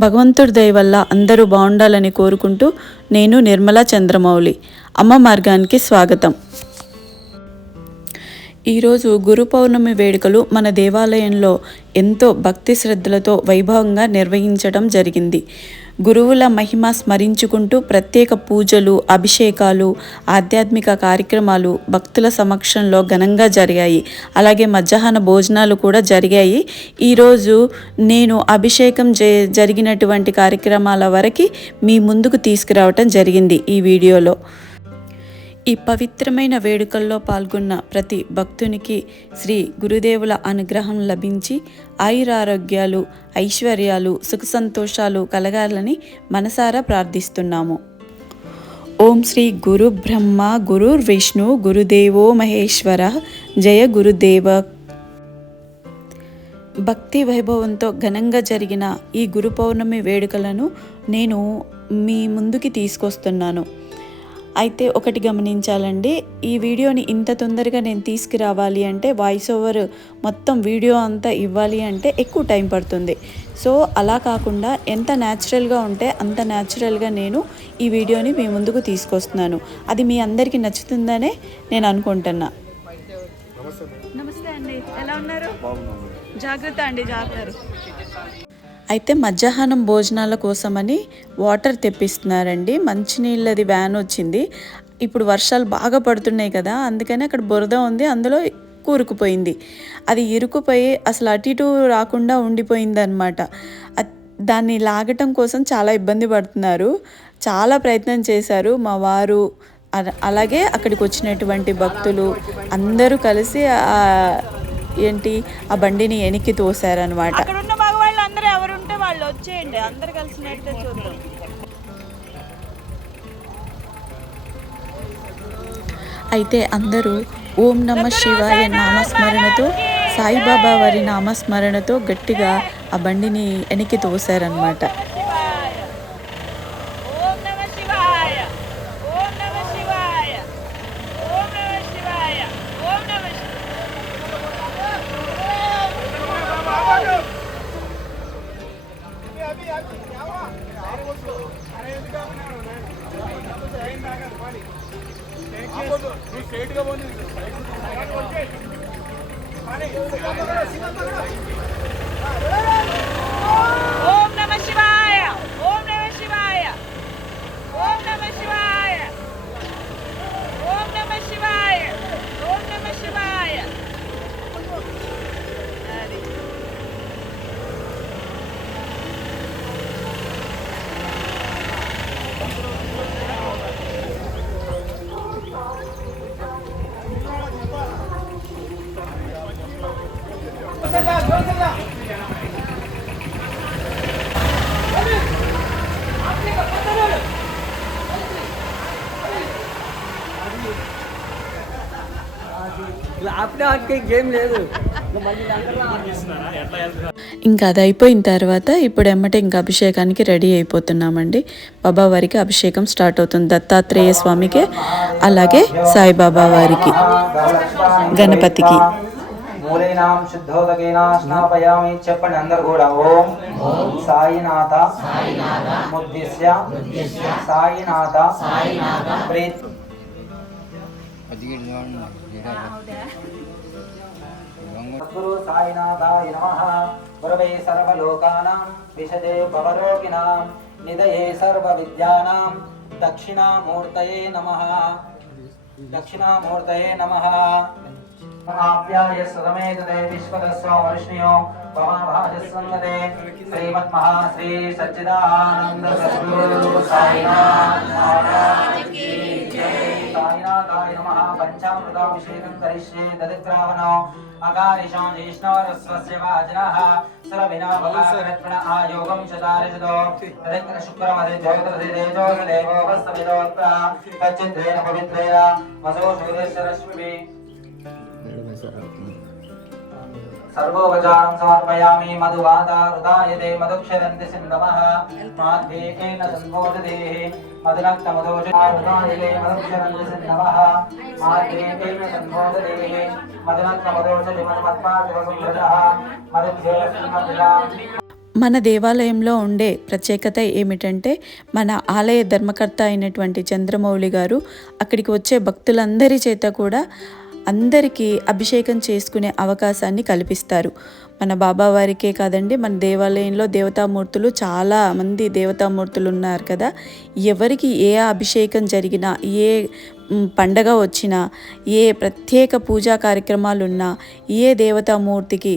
భగవంతుడి దయ వల్ల అందరూ బాగుండాలని కోరుకుంటూ నేను నిర్మలా చంద్రమౌళి. అమ్మ మార్గానికి స్వాగతం. ఈరోజు గురు పౌర్ణమి వేడుకలు మన దేవాలయంలో ఎంతో భక్తి శ్రద్ధలతో వైభవంగా నిర్వహించడం జరిగింది. గురువుల మహిమ స్మరించుకుంటూ ప్రత్యేక పూజలు, అభిషేకాలు, ఆధ్యాత్మిక కార్యక్రమాలు భక్తుల సమక్షంలో ఘనంగా జరిగాయి. అలాగే మధ్యాహ్న భోజనాలు కూడా జరిగాయి. ఈరోజు నేను అభిషేకం జరిగినటువంటి కార్యక్రమాల వరకు మీ ముందుకు తీసుకురావటం జరిగింది ఈ వీడియోలో. ఈ పవిత్రమైన వేడుకల్లో పాల్గొన్న ప్రతి భక్తునికి శ్రీ గురుదేవుల అనుగ్రహం లభించి ఆయురారోగ్యాలు, ఐశ్వర్యాలు, సుఖ సంతోషాలు కలగాలని మనసారా ప్రార్థిస్తున్నాము. ఓం శ్రీ గురు బ్రహ్మ గురుర్ విష్ణు గురుదేవో మహేశ్వర. జయ గురుదేవ. భక్తి వైభవంతో ఘనంగా జరిగిన ఈ గురు పౌర్ణమి వేడుకలను నేను మీ ముందుకి తీసుకొస్తున్నాను. అయితే ఒకటి గమనించాలండి, ఈ వీడియోని ఇంత తొందరగా నేను తీసుకురావాలి అంటే వాయిస్ ఓవర్ మొత్తం వీడియో అంతా ఇవ్వాలి అంటే ఎక్కువ టైం పడుతుంది. సో అలా కాకుండా ఎంత న్యాచురల్గా ఉంటే అంత న్యాచురల్గా నేను ఈ వీడియోని మీ ముందుకు తీసుకొస్తున్నాను. అది మీ అందరికీ నచ్చుతుందనే నేను అనుకుంటున్నా. నమస్తే అండి, ఎలా ఉన్నారు? జాగ్రత్త అండి, జాగ్రత్త. అయితే మధ్యాహ్నం భోజనాల కోసమని వాటర్ తెప్పిస్తున్నారండి. మంచినీళ్ళది వ్యాన్ వచ్చింది. ఇప్పుడు వర్షాలు బాగా పడుతున్నాయి కదా, అందుకని అక్కడ బురద ఉంది, అందులో కూరుకుపోయింది. అది ఇరుకుపోయి అసలు అటు ఇటు రాకుండా ఉండిపోయిందనమాట. దాన్ని లాగటం కోసం చాలా ఇబ్బంది పడుతున్నారు. చాలా ప్రయత్నం చేశారు మా వారు, అలాగే అక్కడికి వచ్చినటువంటి భక్తులు అందరూ కలిసి ఆ బండిని వెనక్కి తోసారనమాట. ఎవరుంటే వాళ్ళు వచ్చేయండి, అందరు కలిసి నెడితే చూద్దాం. అయితే అందరూ ఓం నమ శివాయ నామస్మరణతో, సాయిబాబా వారి నామస్మరణతో గట్టిగా ఆ బండిని వెనక్కి తోసారనమాట. ఇంకా అది అయిపోయిన తర్వాత ఇప్పుడు ఎమ్మటే ఇంకా అభిషేకానికి రెడీ అయిపోతున్నామండి. బాబా వారికి అభిషేకం స్టార్ట్ అవుతుంది. దత్తాత్రేయ స్వామికి, అలాగే సాయిబాబా వారికి, గణపతికి. మూలైనాం శుద్ధోదకేన స్నాపయామి. చెప్పండి అందరు కూడా. ఓం సాయినాథ ముద్దిశ్య సాయినాథ ప్రీత్. సద్గురు సాయినాథాయ నమః. గురవే సర్వలోకానాం విశదే భవరోగిణాం నిదయే సర్వ విద్యానాం దక్షిణామూర్తయే నమః. దక్షిణామూర్తయే నమః. ఆప్యాయ సదమేతదే విశ్వదస్వ వర్ష్ణ్యో భవాభాజస్వంగదే శ్రీమన్మహా శ్రీ సచ్చిదానంద సద్గురు సాయినాథ్ మహారాజ్ కీ జై. సాయినాథాయ నమః. పంచామృతాభిషేకం కరిష్యే. దదిగ్రావణో అకారిషాం జిష్ణవరస్వస్య వాజనః సరవినాభాకరత్మణ ఆయోగం చతారిషదో తదిగ్ర శుక్రమదే జ్యోతిరదే తేజో దేవో వస్తమిదోత్ర తచ్చిద్రేణ పవిత్రేణ వసో సూర్యశ్రశ్మి. सर्वोपचारं समर्पयामि. मधुवातारुदायते मधुक्षरन्ति सिन्धवः माध्वेकेन सम्बोधते मधुनक्तमधोषारुदायते मधुक्षरन्ति सिन्धवः माध्वेकेन सम्बोधते मधुनक्तमधोषलिमन्मत्पादिवसुभृतः मधुक्षरन्ति మన దేవాలయంలో ఉండే ప్రత్యేకత ఏమిటంటే మన ఆలయ ధర్మకర్త అయినటువంటి చంద్రమౌళి గారు అక్కడికి వచ్చే భక్తులందరి చేత కూడా అందరికీ అభిషేకం చేసుకునే అవకాశాన్ని కల్పిస్తారు. మన బాబావారికే కాదండి, మన దేవాలయంలో దేవతామూర్తులు చాలా మంది దేవతామూర్తులు ఉన్నారు కదా. ఎవరికి ఏ అభిషేకం జరిగినా, ఏ పండగ వచ్చినా, ఏ ప్రత్యేక పూజా కార్యక్రమాలున్నా, ఏ దేవతామూర్తికి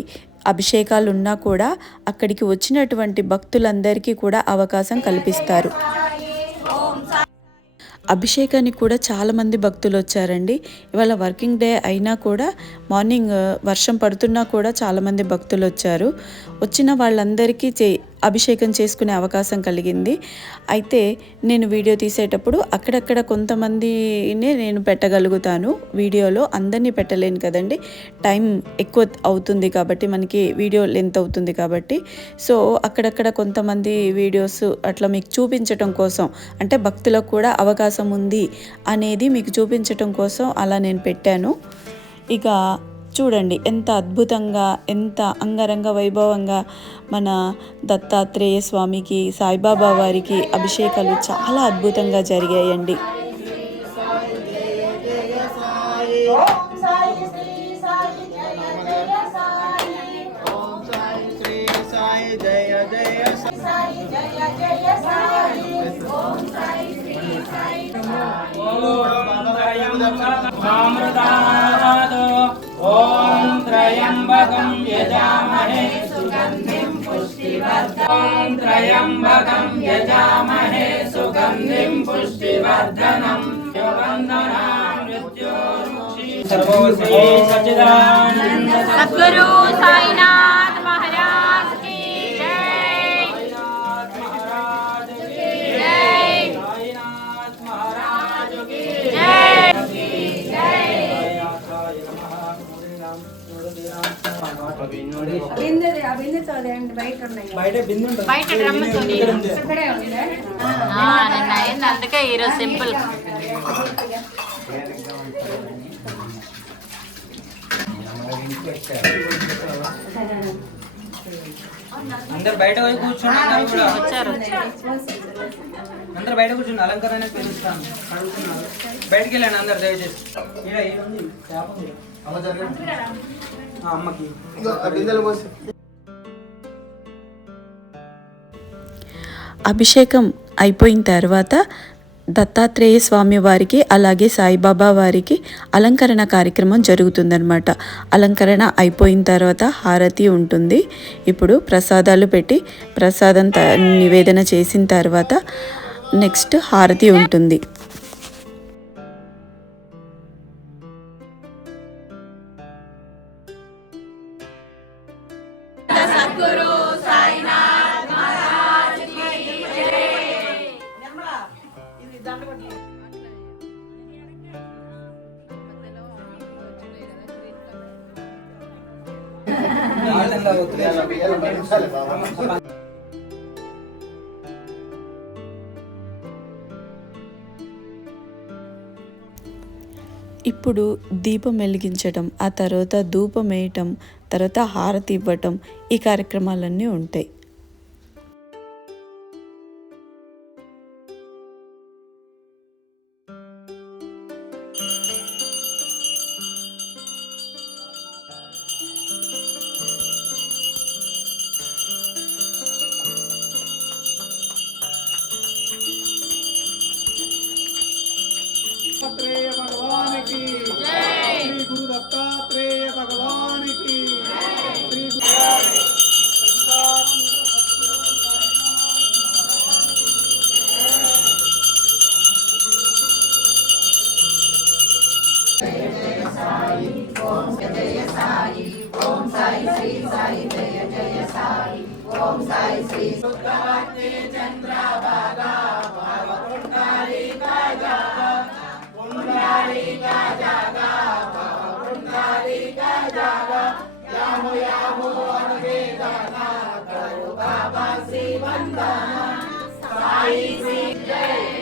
అభిషేకాలు ఉన్నా కూడా అక్కడికి వచ్చినటువంటి భక్తులందరికీ కూడా అవకాశం కల్పిస్తారు. అభిషేకానికి కూడా చాలామంది భక్తులు వచ్చారండి. ఇవాళ వర్కింగ్ డే అయినా కూడా మార్నింగ్ వర్షం పడుతున్నా కూడా చాలామంది భక్తులు వచ్చారు. వచ్చిన వాళ్ళందరికీ అభిషేకం చేసుకునే అవకాశం కలిగింది. అయితే నేను వీడియో తీసేటప్పుడు అక్కడక్కడ కొంతమందినే నేను పెట్టగలుగుతాను వీడియోలో, అందరినీ పెట్టలేను కదండి, టైం ఎక్కువ అవుతుంది కాబట్టి, మనకి వీడియో లెంత్ అవుతుంది కాబట్టి. సో అక్కడక్కడ కొంతమంది వీడియోస్ అట్లా మీకు చూపించటం కోసం, అంటే భక్తులకు కూడా అవకాశం ఉంది అనేది మీకు చూపించటం కోసం అలా నేను పెట్టాను. ఇక చూడండి ఎంత అద్భుతంగా, ఎంత అంగరంగ వైభవంగా మన దత్తాత్రేయ స్వామికి, సాయిబాబా వారికి అభిషేకాలు చాలా అద్భుతంగా జరిగాయండి. ఓం త్రయంబకం యజామహే సుగంధిం పుష్టివర్ధనం. త్రయంబకం యజామహే సుగంధిం పుష్టివర్ధనం. సర్వశ్రీ సచ్చిదానంద సద్గురు సాయినాథ్ మహారాజ్ की जय। సాయినాథ్ మహారాజ్ కి బయట డ్రమ్ముతో నిన్న అయింది, అందుకే ఈరోజు సింపుల్. అందరు బయట పోయి కూర్చోండి. అందరూ కూడా వచ్చారు. అందరు బయట కూర్చోండి. అలంకరణ పిలుస్తాను, అడుగుతున్నారు. బయటికి వెళ్ళండి అందరు దయచేసి. అమ్మకి అభిషేకం అయిపోయిన తర్వాత దత్తాత్రేయ స్వామి వారికి అలాగే సాయిబాబా వారికి అలంకరణ కార్యక్రమం జరుగుతుందన్నమాట. అలంకరణ అయిపోయిన తర్వాత హారతి ఉంటుంది. ఇప్పుడు ప్రసాదాలు పెట్టి ప్రసాదం నివేదన చేసిన తర్వాత నెక్స్ట్ హారతి ఉంటుంది. సద్గురు సాయినాథ్ మహారాజ్ की जय। ఇప్పుడు దీపం వెలిగించటం, ఆ తర్వాత ధూపం వేయటం, తర్వాత హారతి ఇవ్వటం, ఈ కార్యక్రమాలన్నీ ఉంటాయి. दत्तात्रेय भगवान की जय। श्री गुरु दत्तात्रेय भगवान की जय।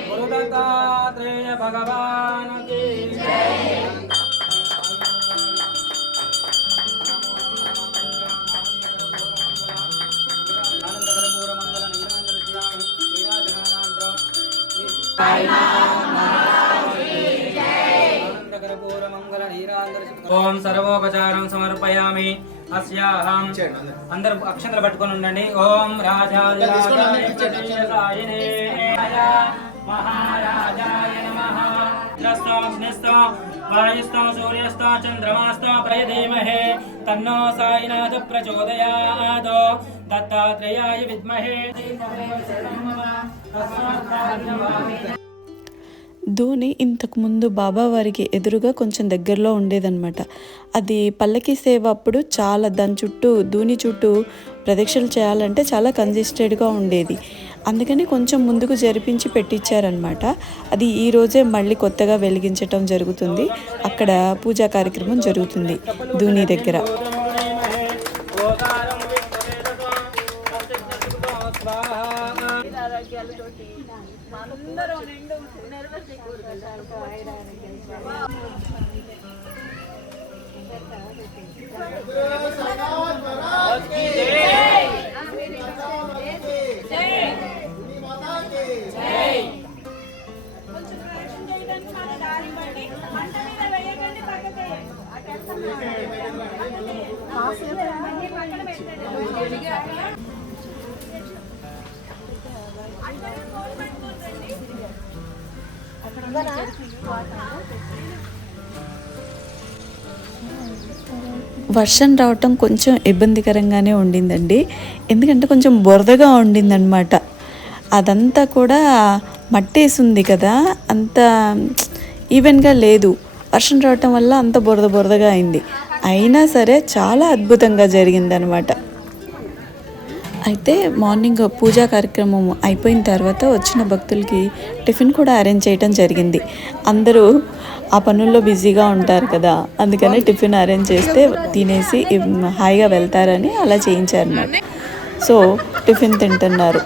గురు దత్తాత్రేయ భగవాన్ కి జై. ఆనంద ఓం సర్వోపచారం సమర్పయామి. అస్యాహం అందరూ అక్షంతలు పట్టుకొని ఉండండి. ఓం రాజాయ మహారాజాయ నమః. అగ్నిస్తో వాయుస్తో సూర్యస్తో చంద్రమాస్తో ప్రయధీమహే తన్నో సాయినాథ ప్రచోదయాత్. దత్తాత్రేయాయ విద్మహే. ధోని ఇంతకుముందు బాబా వారికి ఎదురుగా కొంచెం దగ్గరలో ఉండేదన్నమాట. అది పల్లకి సేవ అప్పుడు చాలా దాని చుట్టూ ధోని చుట్టూ ప్రదక్షిణలు చేయాలంటే చాలా కంజెస్టెడ్గా ఉండేది. అందుకని కొంచెం ముందుకు జరిపించి పెట్టించారనమాట. అది ఈ రోజే మళ్ళీ కొత్తగా వెలిగించటం జరుగుతుంది. అక్కడ పూజా కార్యక్రమం జరుగుతుంది ధోని దగ్గర. వర్షం రావటం కొంచెం ఇబ్బందికరంగానే ఉండిందండి. ఎందుకంటే కొంచెం బురదగా ఉండిందనమాట. అదంతా కూడా మట్టేసింది కదా, అంత ఈవెన్గా లేదు. వర్షం రావటం వల్ల అంత బురదగా అయింది. అయినా సరే చాలా అద్భుతంగా జరిగిందనమాట. అయితే మార్నింగ్ పూజా కార్యక్రమం అయిపోయిన తర్వాత వచ్చిన భక్తులకి టిఫిన్ కూడా అరేంజ్ చేయడం జరిగింది. అందరూ ఆ పనుల్లో బిజీగా ఉంటారు కదా, అందుకని టిఫిన్ అరేంజ్ చేస్తే తినేసి హాయిగా వెళ్తారని అలా చేయించారన్నమాట. సో టిఫిన్ తింటున్నారు.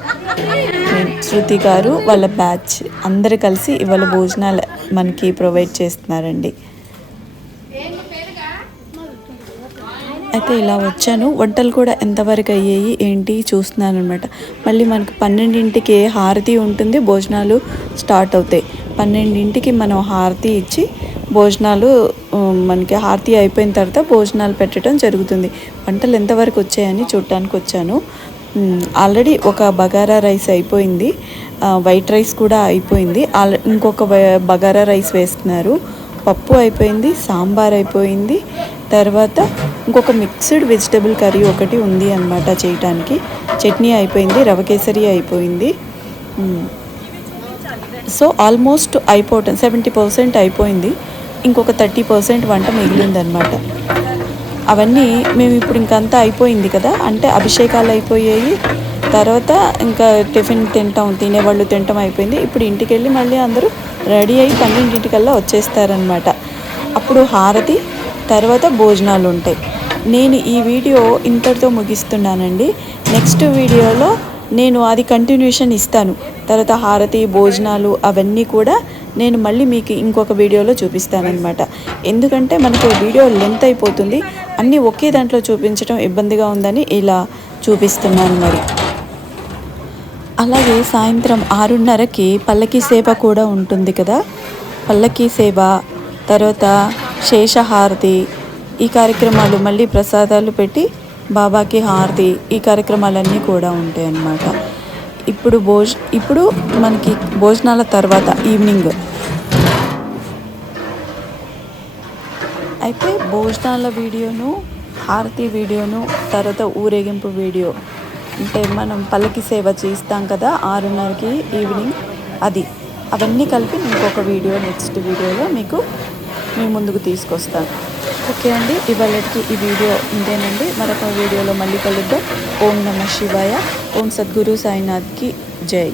శృతి గారు వాళ్ళ బ్యాచ్ అందరు కలిసి ఇవాళ భోజనాలు మనకి ప్రొవైడ్ చేస్తున్నారండి. అయితే ఇలా వచ్చాను. వంటలు కూడా ఎంతవరకు అయ్యాయి ఏంటి చూస్తున్నాను అనమాట. మళ్ళీ మనకు 12ంటికి హారతి ఉంటుంది, భోజనాలు స్టార్ట్ అవుతాయి. 12ంటికి మనం హారతి ఇచ్చి భోజనాలు మనకి హారతి అయిపోయిన తర్వాత భోజనాలు పెట్టడం జరుగుతుంది. వంటలు ఎంతవరకు వచ్చాయని చూడటానికి వచ్చాను. ఆల్రెడీ ఒక బగారా రైస్ అయిపోయింది, వైట్ రైస్ కూడా అయిపోయింది. ఇంకొక బగారా రైస్ వేస్తున్నారు. పప్పు అయిపోయింది, సాంబార్ అయిపోయింది. తర్వాత ఇంకొక మిక్స్డ్ వెజిటబుల్ కర్రీ ఒకటి ఉంది అన్నమాట చేయటానికి. చట్నీ అయిపోయింది, రవ కేసరి అయిపోయింది. సో ఆల్మోస్ట్ 70% అయిపోయింది. ఇంకొక 30% వంట మిగిలిందనమాట. అవన్నీ మేము ఇప్పుడు ఇంకంతా అయిపోయింది కదా, అంటే అభిషేకాలు అయిపోయాయి. తర్వాత ఇంకా టిఫిన్ తినేవాళ్ళు తినటం అయిపోయింది. ఇప్పుడు ఇంటికి వెళ్ళి మళ్ళీ అందరూ రెడీ అయ్యి 12ంటికల్లా వచ్చేస్తారనమాట. అప్పుడు హారతి, తర్వాత భోజనాలు ఉంటాయి. నేను ఈ వీడియో ఇంతటితో ముగిస్తున్నానండి. నెక్స్ట్ వీడియోలో నేను అది కంటిన్యూషన్ ఇస్తాను. తర్వాత హారతి, భోజనాలు అవన్నీ కూడా నేను మళ్ళీ మీకు ఇంకొక వీడియోలో చూపిస్తానన్నమాట. ఎందుకంటే మనకు వీడియో లెంత్ అయిపోతుంది, అన్నీ ఒకే దాంట్లో చూపించడం ఇబ్బందిగా ఉందని ఇలా చూపిస్తున్నాను. మరి అలాగే సాయంత్రం 6:30కి పల్లకీ సేవ కూడా ఉంటుంది కదా. పల్లకీ సేవ, తర్వాత శేషహారతి, ఈ కార్యక్రమాలు, మళ్ళీ ప్రసాదాలు పెట్టి బాబాకి హారతి, ఈ కార్యక్రమాలన్నీ కూడా ఉంటాయి అన్నమాట. ఇప్పుడు మనకి భోజనాల తర్వాత ఈవినింగ్ అయితే భోజనాల వీడియోను, హారతి వీడియోను, తర్వాత ఊరేగింపు వీడియో, అంటే మనం పల్లకి సేవ చేస్తాం కదా 6:30కి ఈవినింగ్, అవన్నీ కలిపి ఇంకొక వీడియో నెక్స్ట్ వీడియోలో మీ ముందుకు తీసుకొస్తాను. ఓకే అండి, ఇవాళకి ఈ వీడియో ఇంతేనండి. మరొక వీడియోలో మళ్ళీ కలుద్దాం. ఓం నమః శివాయ. ఓం సద్గురు సాయినాథ్కి జై.